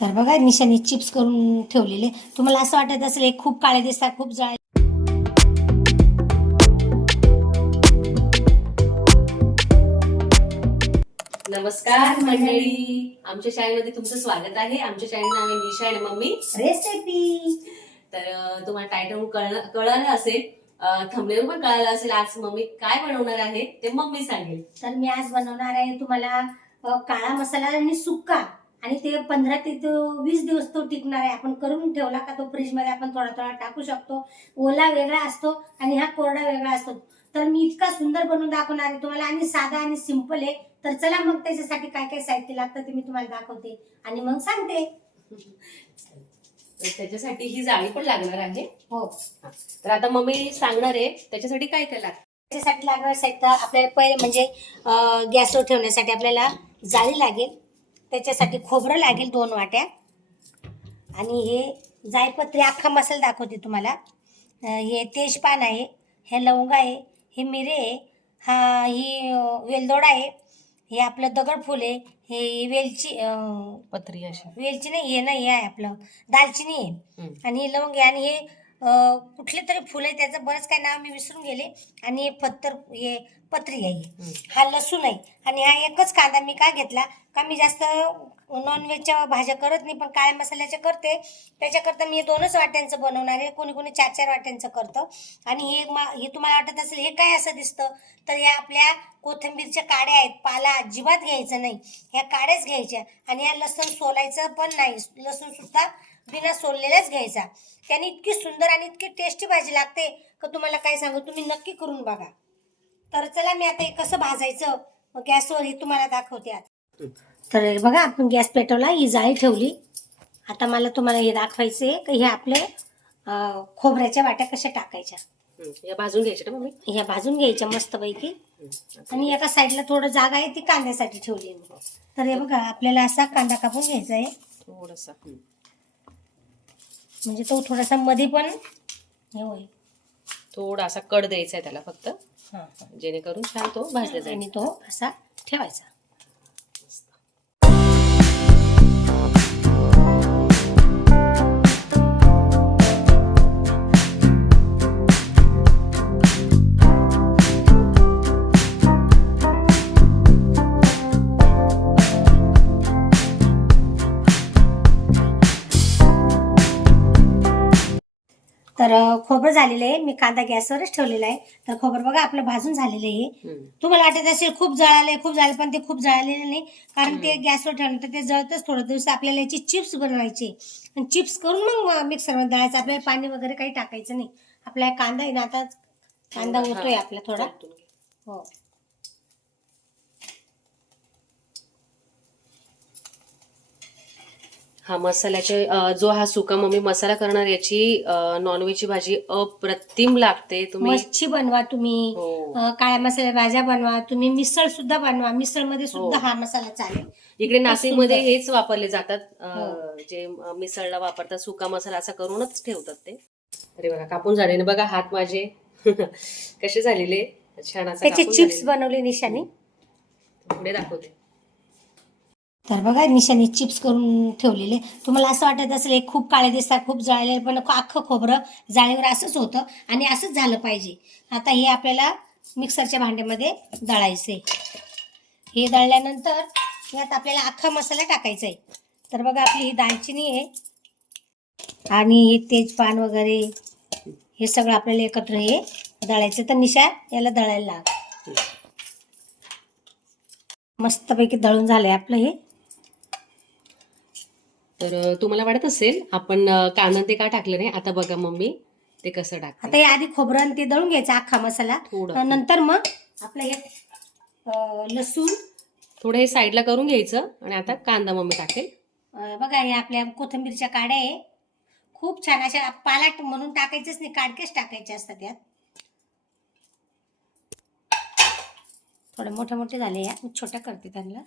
तर बघा निशाने चिप्स करून ठेवलेले. तुम्हाला असं वाटत असेल हे खूप काळे दिसतात खूप जळ. नमस्कार मंडळी. आमच्या चॅनलमध्ये तुमचं स्वागत आहे. आमच्या चॅनल नाव आहे निशा आणि मम्मी. रेसिपी तर तुम्हाला टायटल कळलं कळालं असेल. थंबनेल पण कळालं असेल. आज मम्मी काय बनवणार आहे ते मम्मी सांगेल. तर मी आज बनवणार आहे तुम्हाला काळा मसाला आणि सुक्का. आणि ते पंधरा ते तो वीस दिवस तो टिकणार आहे. आपण करून ठेवला का तो फ्रीजमध्ये आपण थोडा थोडा टाकू शकतो. ओला वेगळा असतो आणि हा कोरडा वेगळा असतो. तर मी इतका सुंदर बनवून दाखवणार आहे तुम्हाला आणि साधा आणि सिंपल आहे. तर चला मग त्याच्यासाठी काय काय साहित्य लागतं ते मी तुम्हाला दाखवते. आणि मग सांगते. त्याच्यासाठी ही जाळी पण लागणार आहे. हो. तर आता मम्मी सांगणार आहे त्याच्यासाठी काय काय लागतं? त्याच्यासाठी लागणार साहित्य आपल्याला पहिले म्हणजे गॅसवर ठेवण्यासाठी आपल्याला जाळी लागेल. त्याच्यासाठी खोबरं लागेल दोन वाट्या. आणि हे जायपत्री अख्खा मसाला दाखवते तुम्हाला. हे तेजपान आहे हे लवंग आहे हे मिरे आहे हा ही वेलदोडा आहे हे आपलं दगडफूल आहे हे वेलची पत्री अशी. वेलची नाही हे नाही हे आहे आपलं दालचिनी आहे. आणि हे लवंग आहे आणि हे कुठले तरी फुलं आहे त्याचं बरंच काय नाव मी विसरून गेले. आणि हे पत्तर हे पत्री आहे. हा लसूण आहे. आणि हा एकच कांदा मी का घेतला? का मी जास्त नॉनव्हेजच्या भाज्या करत नाही पण काळ्या मसाल्याच्या करते. त्याच्याकरता मी हे दोनच वाट्यांचं बनवणार आहे. कोणी कोणी चार चार वाट्यांचं करतं. आणि हे मा हे तुम्हाला वाटत असेल हे काय असं दिसतं? तर या आपल्या कोथिंबीरच्या काड्या आहेत. पाला अजिबात घ्यायचं नाही. ह्या काड्याच घ्यायच्या. आणि या लसूण सोलायचं पण नाही. लसूण सुद्धा बिना सोललेलाच घ्यायचा. त्याने इतकी सुंदर आणि इतकी टेस्टी भाजी लागते का तुम्हाला काय सांगू? तुम्ही नक्की करून बघा. तर चला मी आता हे कसं भाजायचं? मग गॅसवर हे तुम्हाला दाखवते आता. तर बघा आपण गॅस पेटवला ही जाळी ठेवली. आता मला तुम्हाला हे दाखवायचं आहे की? हे आपले अं, खोबऱ्याच्या वाट्या कशा टाकायच्या. या भाजून घ्यायच्या ना मम्मी? ह्या भाजून घ्यायच्या मस्तपैकी. आणि एका साईडला थोडं जागा आहे ती कांद्यासाठी ठेवली मी. तर हे बघा आपल्याला असा कांदा कापून घ्यायचा आहे. थोडंसं. म्हणजे तो थोडासा मध्ये पण हे होईल. थोडा असा कड द्यायचा आहे त्याला फक्त. हां हां. जेणेकरून छान तो भाजला जाईल. आणि तो असा ठेवायचा. तर खोबरं झालेलं आहे. मी कांदा गॅसवरच ठेवलेला आहे. तर खोबरं बघा आपलं भाजून झालेलं आहे. तुम्हाला वाटत असेल खूप जळालंय खूप जळालं पण ते खूप जळालेलं नाही. कारण ते गॅसवर ठेवल्यानंतर ते जळतच थोडं. दिवस आपल्याला याची चिप्स बनवायचे. आणि चिप्स करून मग मिक्सरमध्ये दळायचं. आपल्याला पाणी वगैरे काही टाकायचं नाही. आपला कांदा आहे ना आता कांदा. होतोय आपला थोडा. हो. हा मसाल्याचे जो हा सुका मम्मी मसाला करणार याची नॉनव्हेजची भाजी अप्रतिम लागते तुम्ही मच्छी बनवा तुम्ही हो. अं, काळ्या मसाल्या भाज्या बनवा तुम्ही मिसळ सुद्धा बनवा मिसळमध्ये सुद्धा हो. हा मसाला चालेल इकडे नाशिकमध्ये सुंदर. हेच वापरले जातात अं, हो. जे अं, मिसळला वापरतात सुका मसाला असा करूनच ठेवतात ते अरे बघा कापून झाले ना बघा हात माझे कसे झालेले छान असं त्याचे कापून चिप्स झालेले. बनवले निशाने पुढे दाखवते तर बघा निशाने चिप्स करून ठेवलेले. तुम्हाला असं वाटत असेल हे खूप काळे दिसतात खूप जळाले पण अख्खं खोबरं जाळीवर असंच होतं आणि असंच झालं पाहिजे. आता हे आपल्याला मिक्सरच्या भांड्यामध्ये दळायचं आहे हे दळल्यानंतर यात आपल्याला अख्खा मसाला टाकायचा आहे तर बघा आपली ही दालचिनी आहे. आणि हे तेजपान वगैरे हे सगळं आपल्याला एकत्र हे दळायचं तर निशा याला दळायला लाग मस्तपैकी दळून झालंय आपलं हे. तर तुम्हाला वाटत असेल आपण कांदा ते का टाकलं नाही? आता बघा मम्मी ते कसं टाकते आता हे आधी खोबरं ते दळून घ्यायचं अख्खा मसाला. थोडं. नंतर मग आपलं हे लसूण. थोडं हे साईडला करून घ्यायचं आणि आता कांदा मम्मी टाकेल. बघा हे आपल्या कोथिंबीरच्या काड्या आहे. खूप छान अशा पालाट म्हणून टाकायचंच नाही काडकेच टाकायचे असतात यात. थोडे मोठे मोठे झाले या छोट्या करते त्यांना.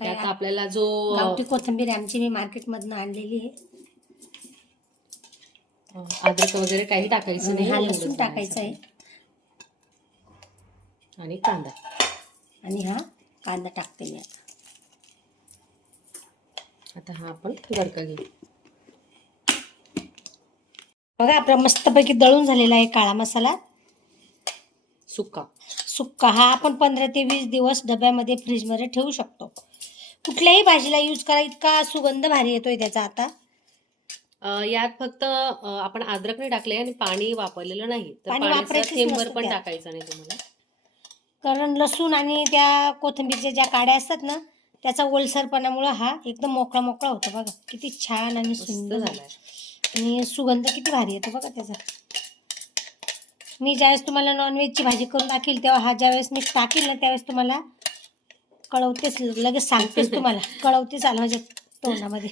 त्यात आपल्याला जो गावठी कोथिंबीर आमची मी मार्केटमधनं आणलेली आहे. अद्रक वगैरे काही टाकायचं नाही हा लसूण टाकायचा आहे. आणि कांदा. आणि हा कांदा टाकते मी आता. आता हा आपण गरका घेऊ. बघा आपला मस्तपैकी दळून झालेला आहे काळा मसाला. सुका. सुक्का हा आपण पंधरा ते वीस दिवस डब्यामध्ये फ्रीजमध्ये ठेवू शकतो. कुठल्याही भाजीला यूज करा इतका सुगंध भारी येतोय त्याचा आता. अं, यात फक्त अं, आपण अद्रक नाही टाकले आणि पाणी वापरलेलं नाही. तर पाणी पाण्याचा वापरायचंच थेंबभर नसतं पण त्यात. टाकायचं नाही तुम्हाला. कारण लसूण आणि त्या कोथिंबीरच्या ज्या काड्या असतात ना त्याचा ओलसरपणामुळं हा एकदम मोकळा मोकळा होतो बघा. किती छान आणि मस्त सुंदर. झालाय. आणि सुगंध किती भारी येतो बघा त्याचा. मी ज्यावेळेस तुम्हाला नॉनव्हेजची भाजी करून दाखील तेव्हा हा ज्यावेळेस मी टाकील ना त्यावेळेस तुम्हाला कळवतेच लगेच सांगतेच तुम्हाला. कळवतेच आलं माझ्या तोंडामध्ये.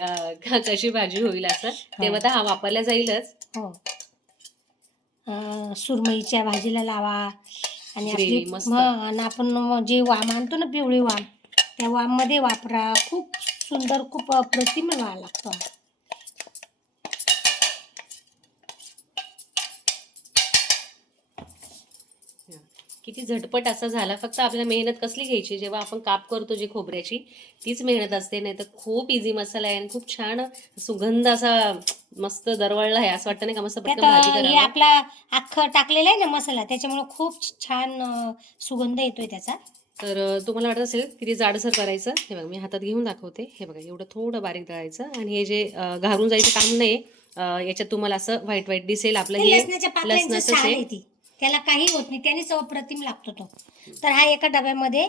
अं, क- कशी भाजी होईल असं? तेव्हा तर हा वापरला जाईलच. हो. अं, सुरमईच्या भाजीला लावा. आणि आपली Gravy मस्त. हं, आणि आपण जे वाम आणतो ना पिवळी वाम त्या वाममध्ये वापरा. खूप सुंदर खूप अप्रतिम व्हावा लागतो. किती झटपट असा झाला फक्त आपल्याला मेहनत कसली घ्यायची? जेव्हा आपण काप करतो जी खोबऱ्याची तीच मेहनत असते. नाही तर खूप इझी मसाला आहे आणि खूप छान सुगंध असा मस्त दरवळला आहे. असं वाटतं नाही का? मस्त हे आपला अख्खं टाकलेलं आहे ना मसाला त्याच्यामुळे खूप छान सुगंध येतोय त्याचा. तर तुम्हाला वाटत असेल किती जाडसर करायचं? हे बघा मी हातात घेऊन दाखवते. हे बघा एवढं थोडं बारीक दळायचं आणि हे जे घालून जायचं काम नाही याच्यात तुम्हाला असं व्हाईट व्हाईट दिसेल आपलं हे. लसणाचं त्याला काही होत नाही. त्यानेच अप्रतिम लागतो तो. तर हा एका डब्यामध्ये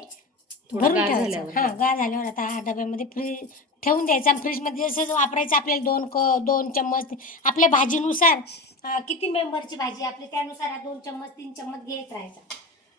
भरून ठेवायचा. हा गार झाल्यावर आता हा डब्यामध्ये फ्रीज ठेवून द्यायचा. आणि फ्रीजमध्ये जसं वापरायचं आपल्याला दोन क दोन चम्मच आपल्या भाजीनुसार किती मेंबरची भाजी आपली त्यानुसार हा दोन चम्मच तीन चम्मच घेत राहायचा.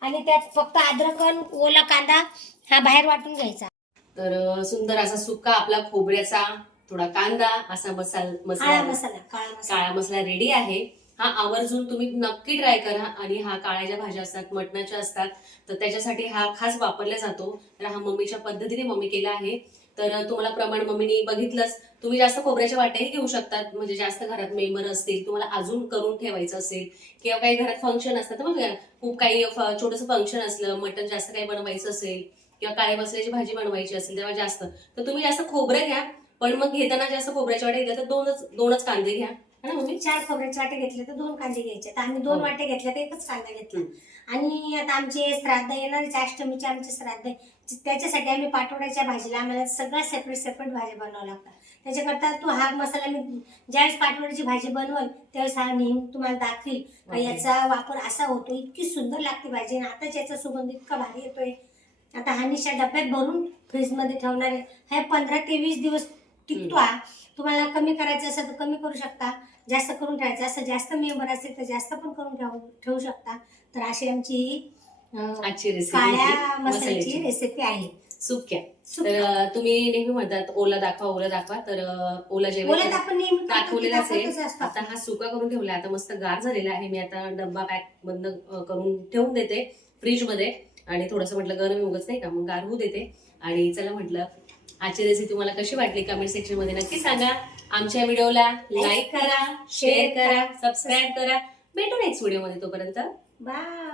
आणि त्यात फक्त अद्रक आणि ओला कांदा हा बाहेर वाटून घ्यायचा. तर सुंदर असा सुका आपला खोबऱ्याचा थोडा कांदा असा मसाल काळा मसाला मसाला काळा मसाला. काळा मसाला रेडी आहे. हा आवर्जून तुम्ही नक्की ट्राय करा आणि हा काळ्याच्या भाज्या असतात मटणाच्या असतात तर त्याच्यासाठी हा खास वापरला जातो. तर हा मम्मीच्या पद्धतीने मम्मी केला आहे. तर तुम्हाला प्रमाण मम्मीने बघितलंच. तुम्ही जास्त खोबऱ्याच्या वाट्याही घेऊ शकतात म्हणजे जास्त घरात मेंबर असतील तुम्हाला अजून करून ठेवायचं असेल किंवा काही घरात फंक्शन असतात तर खूप काही छोटंसं फंक्शन असलं मटण जास्त काही बनवायचं असेल किंवा काळ्या मसाल्याची भाजी बनवायची असेल तेव्हा जास्त. तर तुम्ही जास्त खोबरं घ्या पण मग घेताना जास्त खोबऱ्याच्या वाट्या घेतल्या तर दोनच दोनच कांदे घ्या. ना मम्मी चार खोबऱ्याचे वाटे घेतले तर दोन कांदे घ्यायचे. तर आम्ही दोन हो. वाटे घेतले तर एकच कांदा घेतला. आणि आता आमचे श्राद्ध येणार अष्टमीचे आमचे श्राद्ध आहे. त्याच्यासाठी आम्ही पाठवड्याच्या भाजीला आम्हाला सगळ्या सेपरेट सेपरेट भाज्या बनवावं लागतात. त्याच्याकरता तो हा मसाला मी ज्यावेळेस पाठवड्याची भाजी बनवल त्यावेळेस हा नेहमी तुम्हाला दाखवील. का ओके. याचा वापर असा होतो इतकी सुंदर लागते भाजी आणि आताच याचा सुगंध इतका भारी येतोय. आता हा निशा डब्यात भरून फ्रीजमध्ये ठेवणार आहे. हे पंधरा ते वीस दिवस टिकतो हा. तुम्हाला कमी करायचं असेल तर कमी करू शकता. जास्त करून ठेवायचं असं जास्त मेंबर असेल तर जास्त पण करून ठेवू ठेवू शकता. तर अशी आमची आजची रेसिपी काळ्या मसाल्याची मसाल्याची. रेसिपी आहे. सुक्या. सुक्या. तर तुम्ही नेहमी म्हणतात ओला दाखवा ओला दाखवा. तर ओला जेवण बोलत आपण नेहमी करतो की दाखवलेलाच आहे. दाखवतच असतो. आता हा सुका करून ठेवला आता मस्त गार झालेला आहे. मी आता डब्बा पॅक बंद अं, करून ठेवून देते फ्रीजमध्ये आणि थोडंसं म्हटलं गरम उगच नाही का? मग गार होऊ देते. आणि चला म्हटलं आजची रेसिपी तुम्हाला कशी वाटली कमेंट सेक्शनमध्ये नक्की सांगा. आमच्या व्हिडिओला लाईक करा शेअर करा सबस्क्राईब करा. भेटू नेक्स्ट व्हिडिओमध्ये तोपर्यंत. बाय